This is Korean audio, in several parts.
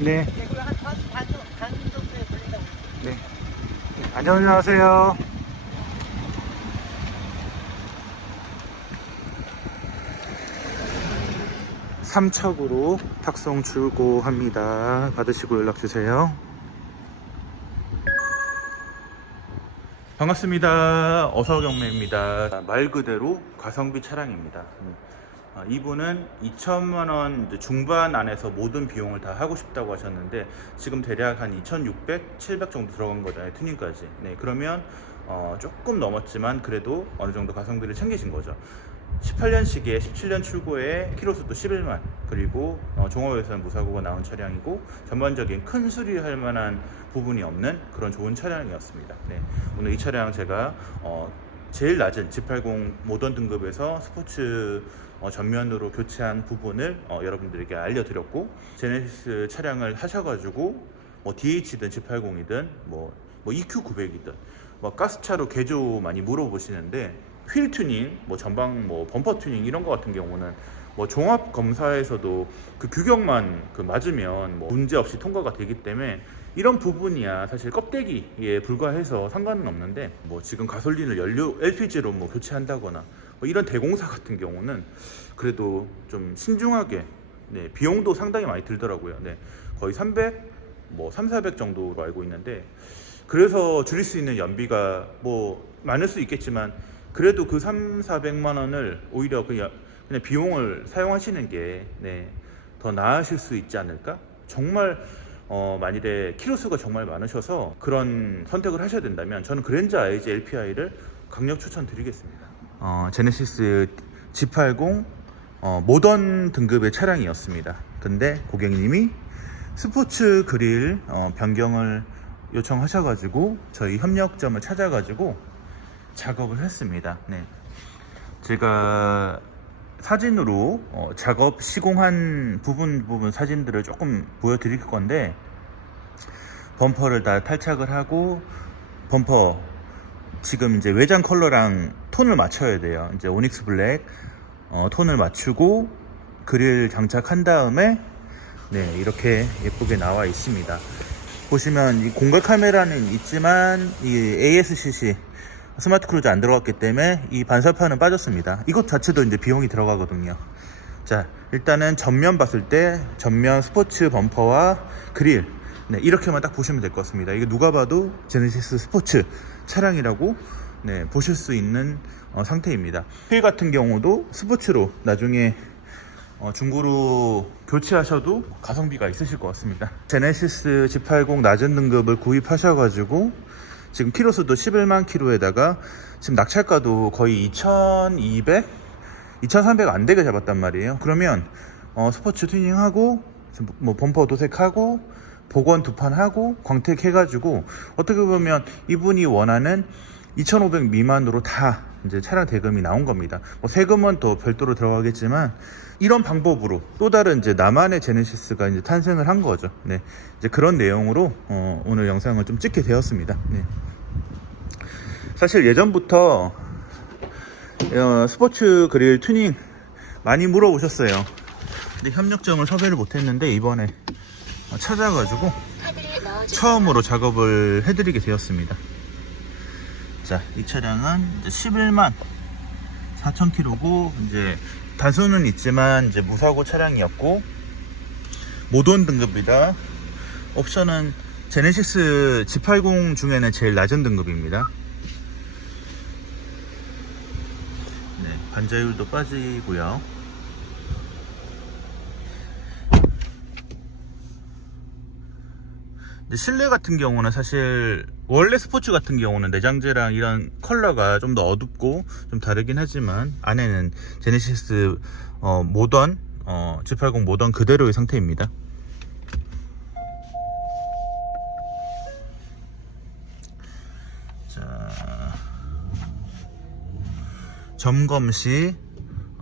네. 걸린다고. 네. 안녕하세요. 삼척으로 탁송 출고합니다. 받으시고 연락 주세요. 반갑습니다. 어서경매입니다. 말 그대로 가성비 차량입니다. 음. 아, 이분은 2천만 원 중반 안에서 모든 비용을 다 하고 싶다고 하셨는데 지금 대략 한 2,600, 700 정도 들어간 거잖아요. 튜닝까지. 네, 그러면 어, 조금 넘었지만 그래도 어느 정도 가성비를 챙기신 거죠. 18년식에 17년 출고에 키로수도 11만 그리고 어, 종합에서는 무사고가 나온 차량이고 전반적인 큰 수리할 만한 부분이 없는 그런 좋은 차량이었습니다. 네, 오늘 이 차량 제가 어, 제일 낮은 G80 모던 등급에서 스포츠 어, 전면으로 교체한 부분을 어, 여러분들에게 알려드렸고 제네시스 차량을 하셔가지고 뭐 DH든 G80이든 뭐, 뭐 EQ900이든 뭐 가스차로 개조 많이 물어보시는데 휠 튜닝, 뭐 전방 뭐 범퍼 튜닝 이런 거 같은 경우는 뭐 종합 검사에서도 그 규격만 그 맞으면 뭐 문제 없이 통과가 되기 때문에 이런 부분이야 사실 껍데기에 불과해서 상관은 없는데 뭐 지금 가솔린을 연료 LPG로 뭐 교체한다거나 뭐 이런 대공사 같은 경우는 그래도 좀 신중하게 네, 비용도 상당히 많이 들더라고요. 네, 거의 300, 뭐 3, 400 정도로 알고 있는데 그래서 줄일 수 있는 연비가 뭐 많을 수 있겠지만 그래도 그 3, 400만 원을 오히려 그냥, 그냥 비용을 사용하시는 게 네, 더 나으실 수 있지 않을까? 정말 어, 만일에 키로수가 정말 많으셔서 그런 선택을 하셔야 된다면 저는 그랜저 IG LPI를 강력 추천드리겠습니다. 어, 제네시스 G80 어, 모던 등급의 차량이었습니다. 근데 고객님이 스포츠 그릴 어, 변경을 요청하셔가지고 저희 협력점을 찾아가지고 작업을 했습니다. 네. 제가 사진으로 어, 작업 시공한 부분 부분 사진들을 조금 보여드릴 건데 범퍼를 다 탈착을 하고 범퍼 지금 이제 외장 컬러랑 톤을 맞춰야 돼요. 이제 오닉스 블랙 어, 톤을 맞추고 그릴 장착한 다음에 네 이렇게 예쁘게 나와 있습니다. 보시면 이 공각 카메라는 있지만 이 ASCC 스마트 크루즈 안 들어갔기 때문에 이 반사판은 빠졌습니다. 이것 자체도 이제 비용이 들어가거든요. 자, 일단은 전면 봤을 때 전면 스포츠 범퍼와 그릴 네, 이렇게만 딱 보시면 될 것 같습니다. 이게 누가 봐도 제네시스 스포츠 차량이라고 네, 보실 수 있는 어, 상태입니다. 휠 같은 경우도 스포츠로 나중에 어, 중고로 교체하셔도 가성비가 있으실 것 같습니다. 제네시스 G80 낮은 등급을 구입하셔가지고 지금 키로수도 11만 키로에다가 지금 낙찰가도 거의 2,200, 2,300 안 되게 잡았단 말이에요. 그러면 어, 스포츠 튜닝하고 뭐 범퍼 도색하고 복원 두 판 하고 광택 해가지고 어떻게 보면 이분이 원하는 2,500 미만으로 다 이제 차량 대금이 나온 겁니다. 뭐 세금은 또 별도로 들어가겠지만 이런 방법으로 또 다른 이제 나만의 제네시스가 이제 탄생을 한 거죠. 네, 이제 그런 내용으로 어, 오늘 영상을 좀 찍게 되었습니다. 네. 사실 예전부터 어, 스포츠 그릴 튜닝 많이 물어보셨어요. 근데 협력점을 섭외를 못했는데 이번에 어, 찾아가지고 처음으로 작업을 해드리게 되었습니다. 자, 이 차량은 이제 11만 4천 킬로고 이제 단수는 있지만 이제 무사고 차량이었고 모던 등급이다. 옵션은 제네시스 G80 중에는 제일 낮은 등급입니다. 네, 반자율도 빠지고요. 근데 실내 같은 경우는 사실 원래 스포츠 같은 경우는 내장재랑 이런 컬러가 좀 더 어둡고 좀 다르긴 하지만 안에는 제네시스 어, 모던 어, G80 모던 그대로의 상태입니다. 자 점검 시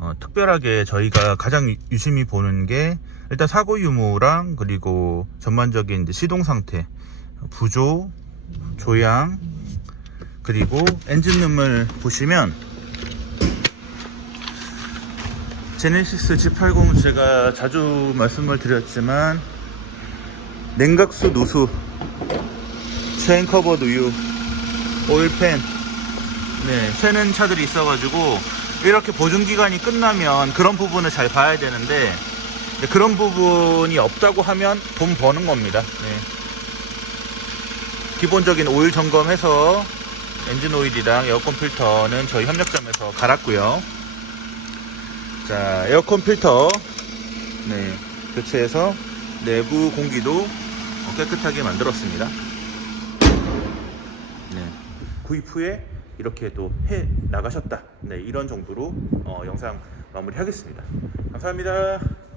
어, 특별하게 저희가 가장 유심히 보는 게 일단 사고 유무랑 그리고 전반적인 시동 상태, 부조, 조향, 그리고 엔진룸을 보시면 제네시스 G80 제가 자주 말씀을 드렸지만 냉각수 누수, 체인 커버 누유, 오일팬, 네, 새는 차들이 있어가지고 이렇게 보증 기간이 끝나면 그런 부분을 잘 봐야 되는데 네, 그런 부분이 없다고 하면 돈 버는 겁니다. 네. 기본적인 오일 점검해서 엔진 오일이랑 에어컨 필터는 저희 협력점에서 갈았고요. 자, 에어컨 필터 네, 교체해서 내부 공기도 깨끗하게 만들었습니다. 네, 구입 후에 이렇게 또 해 나가셨다. 네, 이런 정도로 어, 영상 마무리하겠습니다. 감사합니다.